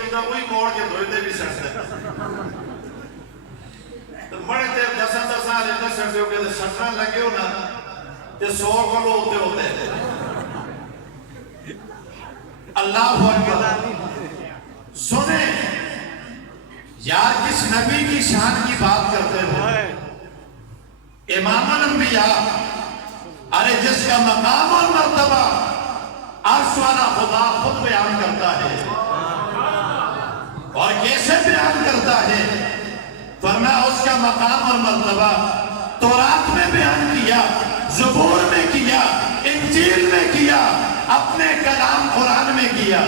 وہی موڑ کے دھوئے بھی سکتے تو بڑے تے دساں سال اتنے سکتے ہو کہ سٹنا لگے ہو نا تے 100 کلو ہوتے اللہ اکبر سنیں یار کس نبی کی شان کی بات کرتے ہو امام الانبیاء ارے جس کا مقام اور مرتبہ عرش والا خدا خود بیان کرتا ہے اور کیسے بیان کرتا ہے فرمایا اس کا مقام اور مرتبہ تورات میں بیان کیا زبور میں کیا انجیل میں کیا اپنے کلام قرآن میں کیا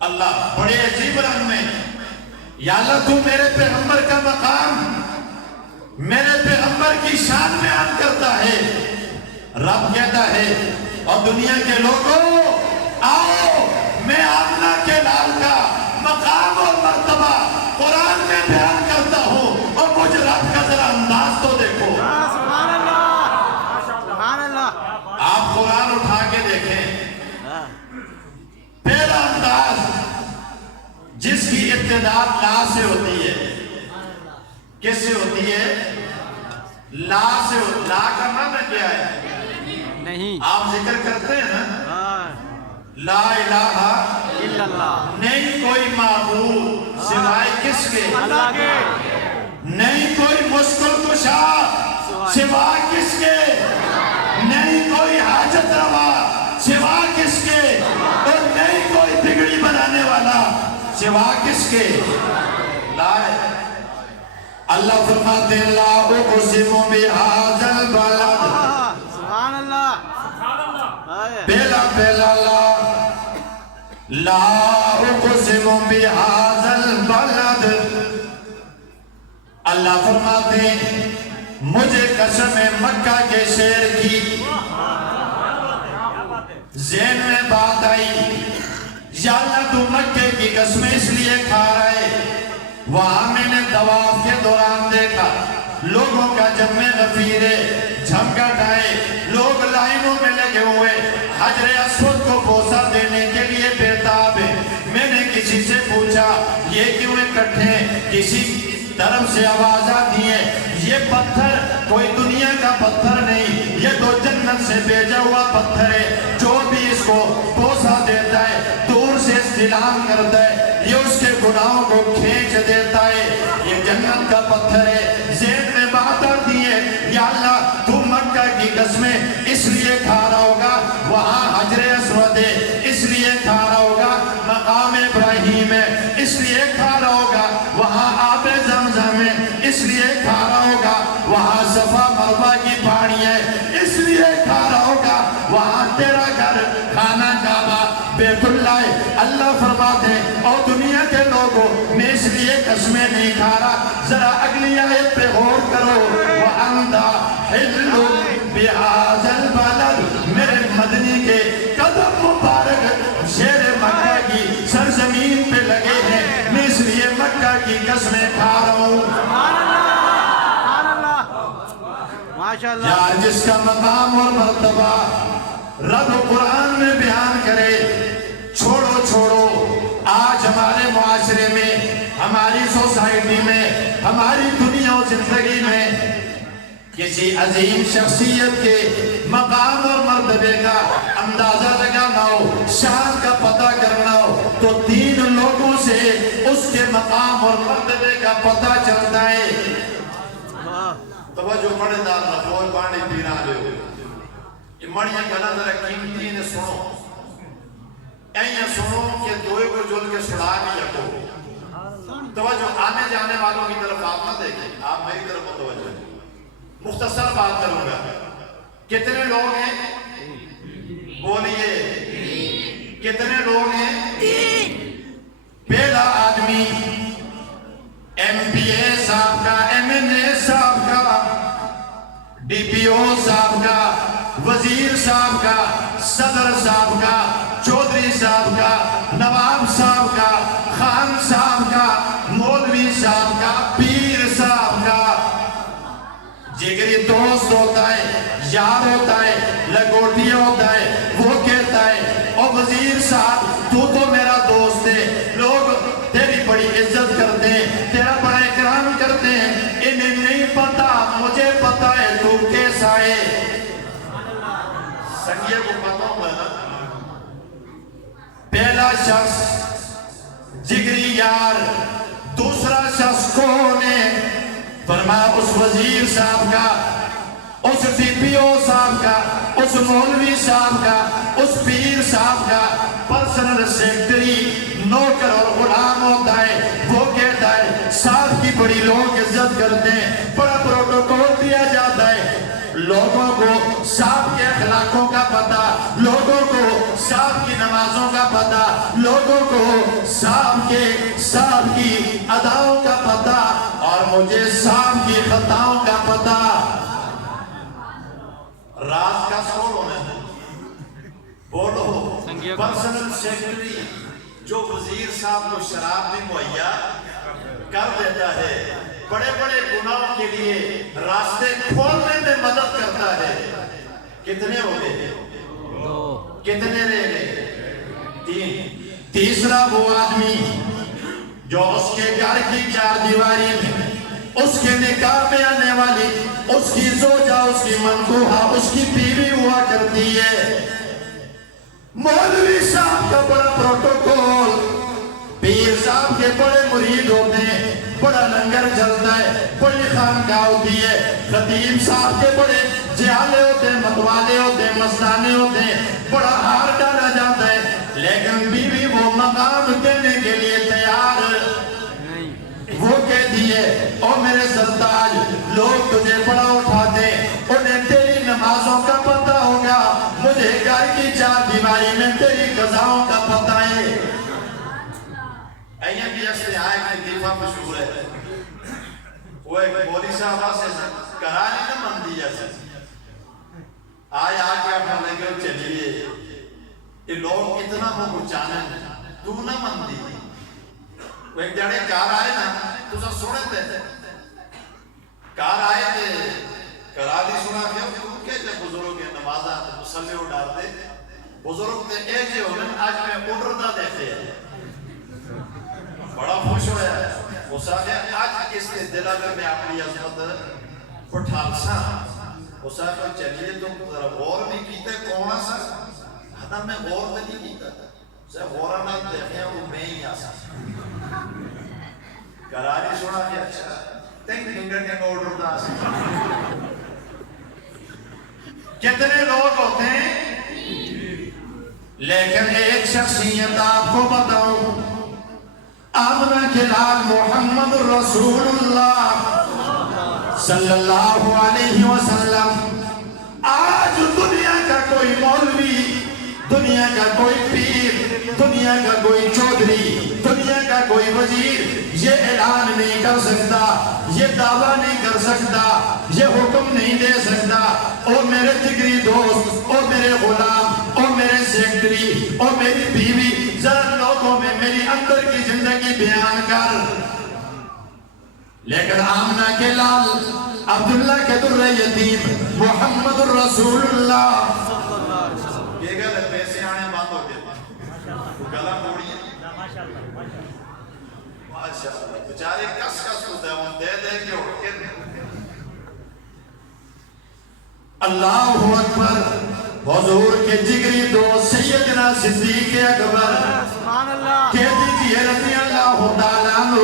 اللہ بڑے عجیب رنگ میں یا اللہ تو میرے پیغمبر کا مقام میرے پیغمبر کی شان بیان کرتا ہے رب کہتا ہے اور دنیا کے لوگوں آؤ میں آمنہ کے لال کا مقام اور مرتبہ قرآن میں بیان کرتا ہوں اور مجھ رب کا ذرا انداز تو دیکھو سبحان اللہ سبحان اللہ آپ قرآن اٹھا کے دیکھیں پہلا انداز جس کی ابتدا لا سے ہوتی ہے کس سے ہوتی ہے لا سے لا کا معنی کیا ہے نہیں آپ ذکر کرتے ہیں نا لا الہ الا اللہ نہیں کوئی معبود سوائے کس کے اللہ کے نہیں کوئی مشکل کشا سوائے کس کے نہیں کوئی حاجت روا سوائے کس کے اور نہیں کوئی بگڑی بنانے والا سوائے کس کے لا اللہ فرماتے ہیں لا اقسم بہذا البلد سبحان اللہ پہلا پہلا لا اقسم بہذا البلد اللہ فرماتے ہیں مجھے قسم مکہ کے شہر کی ذہن میں بات آئی یا اللہ تو مکہ کی قسمیں اس لیے کھا رہے وہاں میں نے طواف کے دوران دیکھا لوگوں کا جمع غفیرے جھمکٹ آئے لوگ لائنوں میں لگے ہوئے حجر اسود کو بوسہ دینے کے لیے بیتاب ہے میں نے کسی سے پوچھا یہ کیوں اکٹھے کسی طرف سے آواز آتی ہے یہ پتھر کوئی دنیا کا پتھر نہیں یہ تو جنت سے بھیجا ہوا پتھر ہے جو بھی اس کو بوسہ دیتا ہے دور سے استلام کرتا ہے یہ اس کے گناہوں کو کھینچ دیتا ہے یہ جنت کا پتھر ہے ذہن میں بات آتی ہے یا اللہ تم مکہ کی قسمیں اس لیے کھا رہا ہوگا وہاں حجر اسود ہے اس لیے کھا رہا ہوگا مقام ابراہیم ہے اس لیے کھا رہا ہوگا وہاں آب زمزم ہے اس لیے کھا رہا ہوگا وہاں صفا مروہ کی پہاڑی ہے اس لیے کھا رہا ہوگا وہاں تیرا گھر خانہ کعبہ بیت اللہ ہے اللہ فرماتے ہیں اور دنیا کے لوگوں میں اس لیے قسمیں نہیں کھا رہا ذرا اگلی آیت پہ غور کرو وَأَنْتَ حِلٌّ بِهَذَا الْبَلَدِ میرے مدنی کے قدم مبارک شہر مکہ کی سرزمین پہ لگے ہیں میں اس لیے مکہ کی قسمیں کھا رہا ہوں سبحان اللہ ماشاءاللہ یار جس کا مقام اور مرتبہ رب قرآن میں بیان کرے چھوڑو چھوڑو آج ہمارے معاشرے میں ہماری سوسائٹی میں ہماری دنیا و زندگی میں کسی عظیم شخصیت کے مقام اور مرتبے کا اندازہ لگانا ہو شان کا پتہ کرنا ہو تو 3 لوگوں سے اس کے مقام اور مرتبے کا پتہ چلتا ہے توجہ پڑے دار نفوج پانی پینا لے ہو یہ مڑیاں گنا ذرا قیمتی نے سنو ایئے سنو کہ دوئے کو جل کے سڑا نہیں رکھو توجہ آنے جانے والوں کی طرف آپ نہ دیکھیں آپ میری طرف متوجہ مختصر بات کروں گا کتنے لوگ ہیں بولیے کتنے لوگ ہیں پہلا آدمی ایم پی اے صاحب کا ایم این اے صاحب کا ڈی پی او صاحب کا وزیر صاحب کا صدر صاحب کا چودھری صاحب کا نواب صاحب کا خان صاحب کا مولوی صاحب کا پیر صاحب کا جگری دوست ہوتا ہے یار ہوتا ہے لگوٹیا ہوتا ہے وہ کہتا ہے او وزیر صاحب تو میرا دوست ہے، لوگ تیری بڑی عزت کرتے ہیں، تیرا بڑا اکرام کرتے ہیں، انہیں نہیں پتا، مجھے پتا ہے تو کیسا ہے۔ سنگیہ کو پتا ہوگا نا، پہلا شخص جگری یار، دوسرا شخص کون ہے؟ فرمایا اس وزیر صاحب کا، اس ڈی پی او صاحب کا، اس مولوی صاحب کا، اس پیر صاحب کا پرسنل سیکٹری نوکر اور غلام ہوتا ہے۔ وہ کہتا ہے صاحب کی بڑی لوگ عزت کرتے ہیں، بڑا پروٹوکول دیا جاتا ہے، لوگوں کو صاحب کے اخلاقوں کا پتہ، لوگوں کو صاحب کی نمازوں کا پتہ، لوگوں کو صاحب کی اداؤں کا پتہ، اور مجھے صاحب کی خطاؤں کا پتہ۔ راز کا سول ہونا ہے، بولو پرسنل سیکرٹری جو وزیر صاحب کو شراب بھی مہیا کر دیتا ہے، بڑے بڑے گناہوں کے لیے راستے کھولنے میں مدد کرتا ہے۔ کتنے ہو گئے؟ کتنے رہ گئے؟ 3۔ تیسرا وہ آدمی جو اس کے گھر کی 4 دیواری میں اس کے نکاح میں آنے والی اس کی زوجہ، اس کی منکوحہ، اس کی بیوی ہوا کرتی ہے۔ مولوی صاحب کا بڑا پروٹوکول، پیر صاحب کے بڑے مرید ہوتے ہیں، بڑا لنگر چلتا ہے، بڑی خانقاہ ہوتی ہے، خطیب صاحب کے بڑے جہالے ہوتے ہیں، متوالے ہوتے ہیں، مستانے ہوتے ہیں، بڑا ہار ڈالا جاتا ہے، لیکن بیوی وہ مقام دینے کے لیے تیار۔ وہ کہتی ہے او میرے سرتاج، لوگ تجھے بڑا اٹھاتے، انہیں تیری نمازوں کا پتہ ہوگا، مجھے گھر کی 4 دیواری میں تیری قضاؤں کا پتہ ہے۔ ایہاں بھی ایسے آئے کہ دیفہ مشہور ہے، وہ ایک مولی صاحبہ سے کرانی نہ من دیا سے آئے آکے اپنا لگے چلیے یہ لوگ اتنا مو چانن تو نہ من دی۔ وہ ایک جڑے کار آئے نا تو سب سنے تھے، کار آئے تھے کرانی سنا کیا کہتے بزرگ نمازہ مسلح اٹھاتے، بزرگ تے ایک جو ہونے آج میں اٹھردہ دیتے ہیں، بڑا خوش ہویا ہے۔ وہ صاحب آج اس کے دل اگر میں اپنی عظمت اٹھال سا، وہ صاحب چلیے تم ذرا غور بھی کیتے کون سا؟ حدم میں غور نہیں کیتا، صاحب غورہ نہیں دیکھیں وہ میں ہی آسا۔ کرانی سنا کہ اچھا تینک فنگر کے آرڈر دا سا۔ کتنے لوگ ہوتے ہیں، لیکن ایک شخصیت آپ کو بتاؤں، آمنہ کے لال محمد رسول اللہ صلی اللہ علیہ وسلم، آج دنیا کا کوئی مولوی، دنیا کا کوئی پیر، دنیا کا کوئی چودھری، دنیا کا کوئی وزیر یہ اعلان نہیں کر سکتا، یہ دعویٰ نہیں کر سکتا، یہ حکم نہیں دے سکتا او میرے جگری دوست، او میرے غلام، او میرے سیکٹری، او میری بیوی ذرا لوگوں میں میری اندر کی زندگی بیان کر۔ لیکن آمنہ کے لال عبداللہ کے در یتیم محمد رسول اللہ، یہ گلے پیسے آنے بات ہو گئے، وہ گلہ موڑی ہے، ماشاءاللہ بچارے کس کس کو دے دے کے اٹھ کے اللہ اکبر۔ حضور کے جگری دوست سیدنا صدیق اکبر کہہ دیجئے رضی اللہ تعالیٰ عنہ،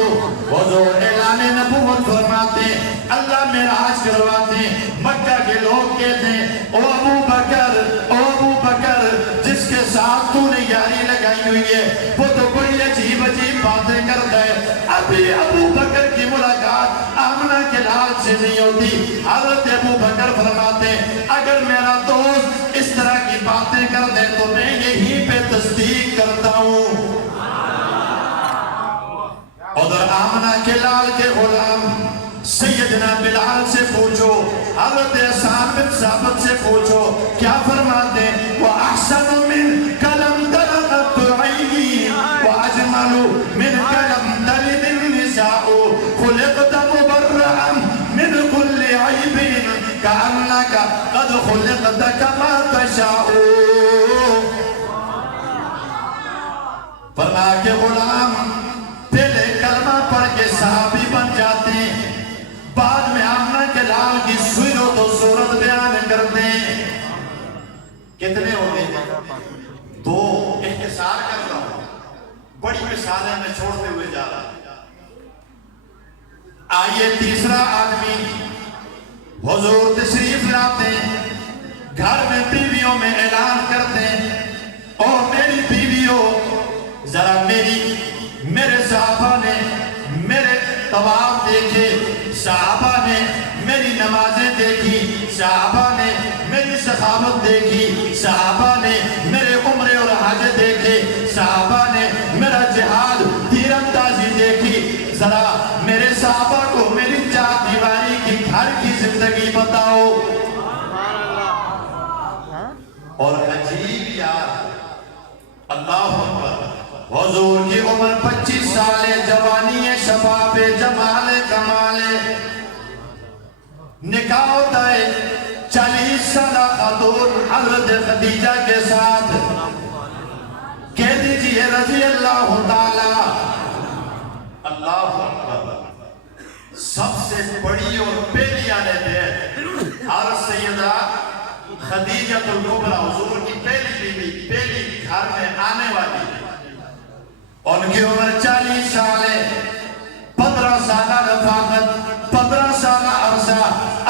حضور اعلان نبوت فرماتے، اللہ معراج کرواتے، مکہ کے لوگ کہتے ہیں او ابو بکر جس کے ساتھ تو نے یاری لگائی ہوئی ہے وہ تو بڑی عجیب باتیں کرتا ہے۔ ابھی ابو بکر کی ملاقات آمنہ کے لال سے نہیں ہوتی۔ حضرت ابو بکر فرماتے اگر میرا دوست اس طرح کی باتیں کر دے تو میں یہیں پہ تصدیق کرتا ہوں۔ ادھر آمنہ کے لال کے غلام سیدنا بلال سے پوچھو، حضرت حسان بن ثابت سے پوچھو کیا فرماتے ہیں، وَأَحْسَنُ مِنْ كَلَمْ تَلَقَتْ عَيْنِي وَأَجْمَلُ مِنْ كَلَمْ تَلِدِ النِّسَاءُ خُلِقْتَ مُبَرَّأً مِنْ كُلِّ عَيْبٍ كَأَنَّكَ قَدْ خُلِقْتَ كَمَا تَشَاءُ۔ فرمایا کہ غلام پہلے کلمہ پڑھ کے صحابی بن جاتے ہیں، بعد میں آمنہ کے لال کی سورت و صورت بیان کرتے ہیں۔ کتنے ہوتے ہیں؟ 2 اختصار کر رہا ہوں، بڑی مثالیں میں چھوڑتے ہوئے جا رہا ہوں۔ آئیے تیسرا آدمی، حضور تشریف لاتے ہیں، گھر میں بیویوں میں اعلان کرتے ہیں، اور میری بیویوں ذرا میرے صحابہ نے میرے طواف دیکھے، صحابہ نے میری نمازیں دیکھی، صحابہ نے میری سخاوت دیکھی، صحابہ نے میرے عمرے اور حج دیکھے، صحابہ نے میرا جہاد تیر اندازی دیکھی، ذرا میرے صحابہ کو میری 4 دیواری کی گھر کی زندگی بتاؤ۔ اور عجیب یار، اللہ اکبر، حضور کی عمر 25 سال، جوانی ہے، شباب ہے، جمال ہے، کمال ہے، نکاح ہوتا ہے 40 سالہ خاتون حضرت خدیجہ کے ساتھ، کہہ دیجئے رضی اللہ تعالی۔ اللہ اکبر، سب سے بڑی اور پہلی آنے دے ہر سیدہ خدیجہ الکبریٰ، حضور کی پہلی بیوی، پہلی گھر میں آنے والی، ان کی عمر 40 سال ہے، 15 سالہ رفاقت، 15 سالہ عرصہ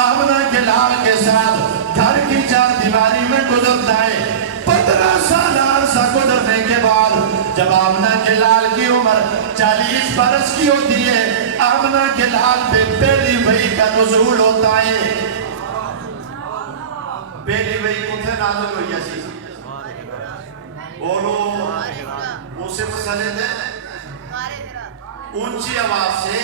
آمنہ کے لال کے ساتھ گھر کی 4 دیواری میں گزرتا ہے۔ 15 سالہ عرصہ گزرنے کے بعد جب آمنہ کے لال کی عمر 40 برس کی ہوتی ہے، آمنہ کے لال پہ پہلی وحی کا نزول ہوتا ہے۔ پہلی وحی کتھے نازل ہوئی ایسی؟ بولو، اسے مسئلے دے اونچی آواز سے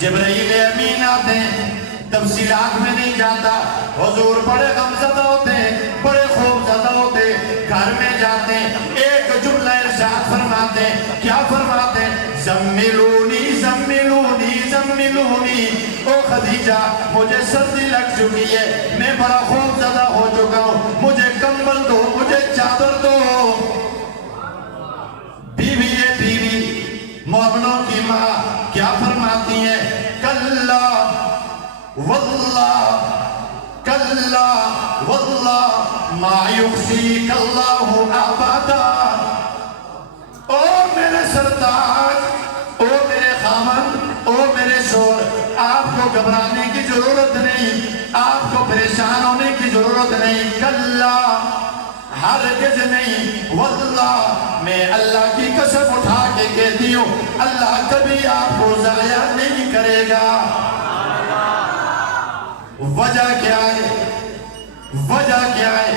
جبرائیل امین آتے ہیں، تفصیلات میں نہیں جاتا، حضور بڑے غمزدہ ہوتے ہیں، بڑے خوف زدہ ہوتے ہیں، گھر میں جاتے ہیں، ایک جملہ ارشاد فرماتے ہیں، کیا فرماتے ہیں؟ زملونی زملونی زملونی، او خدیجہ مجھے سردی لگ چکی ہے، میں بڑا خوف زدہ ہو چکا ہوں، مجھے کمبل دو، مجھے چادر دو۔ بیوی ہے بیوی، مومنوں کی ماں کیا فرماتی ہے؟ کلا واللہ کلا واللہ ما یخزیک اللہ ابدا۔ او میرے سرتاج، او میرے خامن، او میرے شور، آپ کو گھبرانے کی ضرورت نہیں، آپ کو پریشان ہونے کی ضرورت نہیں، کلا ہرگز نہیں، واللہ میں اللہ کی قسم اٹھا کے کہتی ہوں، اللہ کبھی آپ کو ضائع نہیں کرے گا۔ وجہ کیا ہے؟ وجہ کیا ہے؟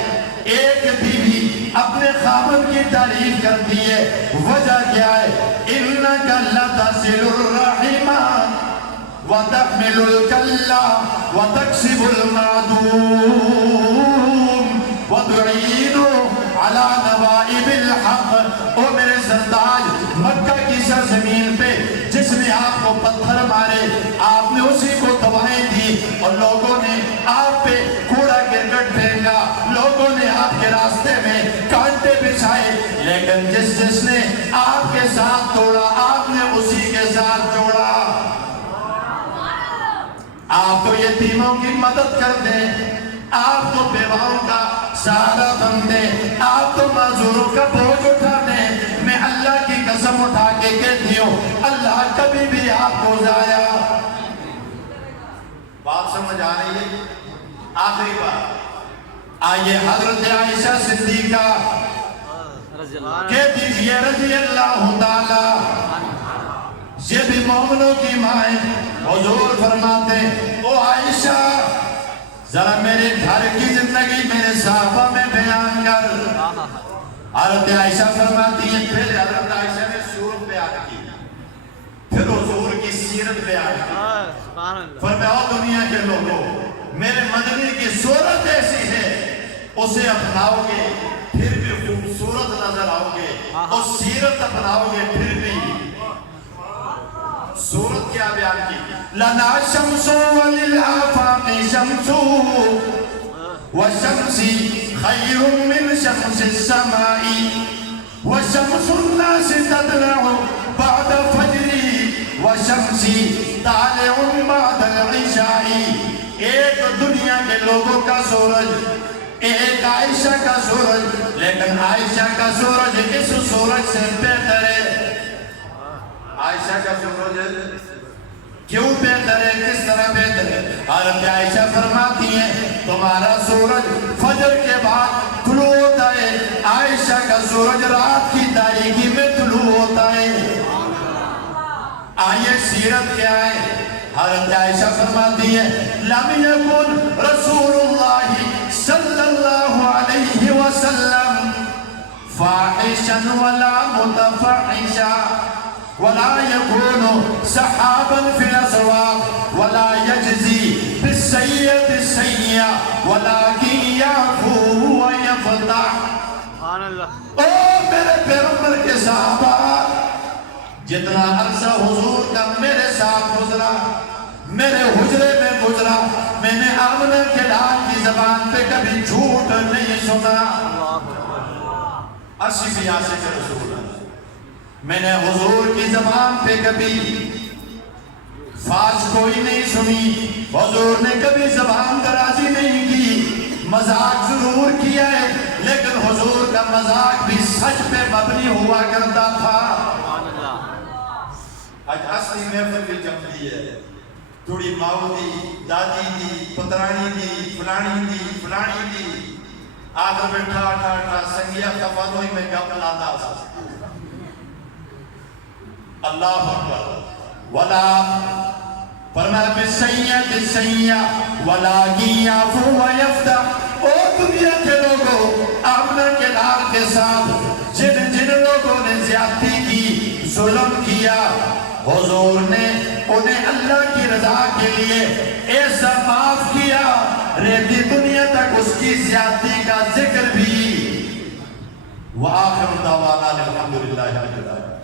ایک بیوی اپنے خاوند کی تعریف کرتی ہے، وجہ کیا ہے؟ اِنَّكَ لَتَصِلُ الرَّحِمَ وَتَحْمِلُ الْكَلَّ وَتَكْسِبُ الْمَعْدُومَ وَتُعِينُ عَلَى نَوَائِبِ الْحَقِّ۔ او میرے سرتاج، مکہ کی سرزمین پہ جس نے آپ کو پتھر مارے، آپ نے اسی کو دوائیں دی، اور لوگوں نے آپ پہ کوڑا کرکٹ پھینکا، لوگوں نے آپ کے راستے میں کانٹے بچھائے، لیکن جس نے آپ کے ساتھ توڑا، آپ نے اسی کے ساتھ جوڑا۔ آپ تو یتیموں کی مدد کرتے ہیں، آپ تو بیواؤں کا سہارا بنتے ہیں، آپ تو معذوروں کا بوجھ اٹھاتے ہیں۔ میں اللہ کی قسم اٹھا کے کہتی ہوں، اللہ کبھی بھی آپ کو ضائع۔ بات سمجھ آ رہی ہے؟ آخری بات، آئیے حضرت عائشہ صدیقہ کہہ دیجئے رضی اللہ تعالی، یہ بھی مومنوں کی ماں ہے۔ حضور فرماتے ہیں، او عائشہ ذرا میرے گھر کی زندگی میرے صحابہ میں بیان کر۔ حضرت عائشہ فرماتی ہیں، پھر حضرت عائشہ نے صورت بیان کی، پھر حضور کی سیرت بیان کی۔ فرمایا دنیا کے لوگوں، میرے مدنی کی صورت ایسی ہے، اسے اپناؤ گے پھر بھی خوبصورت نظر آؤ گے، اور سیرت اپناؤ گے پھر بھی۔ صورت کیا بیان کی؟ لنا شمس وللآفاق شمس وشمسی خیر من شمس السمائی وشمس الناس تطلع بعد فجری وشمسی طالع بعد العشاء. ایک دنیا کے لوگوں کا سورج، ایک عائشہ کا سورج، لیکن عائشہ کا سورج اس سورج سے بہتر ہے. عائشہ کا سورج کیوں بہتر ہے؟ کس طرح بہتر ہے؟ حضرت عائشہ فرماتی ہیں تمہارا سورج فجر کے بعد طلوع ہوتا ہے، عائشہ کا سورج رات کی تاریکی میں طلوع ہوتا ہے. آئیے سیرت کیا ہے؟ حضرت عائشہ فرماتی ہے لم یکن رسول اللہ صلی اللہ علیہ وسلم فاحشا ولا متفحشا ولا يكون سحابا في الأسواق ولا يجزي بالسيئة السيئة ولكن يعفو ويفتح. سبحان اللہ. او میرے پیغمبر کے صحابہ، جتنا عرصہ حضور کا میرے ساتھ گزرا، میرے حجرے میں گزرا، میں نے آمنہ کے لال کی زبان پہ کبھی جھوٹ نہیں سنا. 80 بیاسے کے رسول اللہ، میں نے حضور کی زبان پہ کبھی فاش کوئی نہیں سنی. حضور نے کبھی زبان درازی نہیں کی، مذاق ضرور کیا ہے لیکن حضور کا مذاق بھی سچ پہ مبنی ہوا کرتا تھا. آج اصلی محفل بھی جمتی ہے، تھوڑی ماؤ دی، دادی دی، پترانی دی، فلانی دی، فلانی دی، آخر میں ٹھا ٹھا ٹھا سنگیا خفانوئی میں گپ لاتا تھا. اللہ اکبر. ولا فرمایا بالسیئۃ السیئۃ ولکن یعفو ویفتح. او دنیا کے لوگوں، آمنہ کے لال کے ساتھ جن جن لوگوں نے زیادتی کی، ظلم کیا، حضور نے انہیں اللہ کی رضا کے لیے ایسا معاف کیا رہتی دنیا تک اس کی زیادتی کا ذکر بھی. وآخر دعوانا الحمدللہ رب العالمین.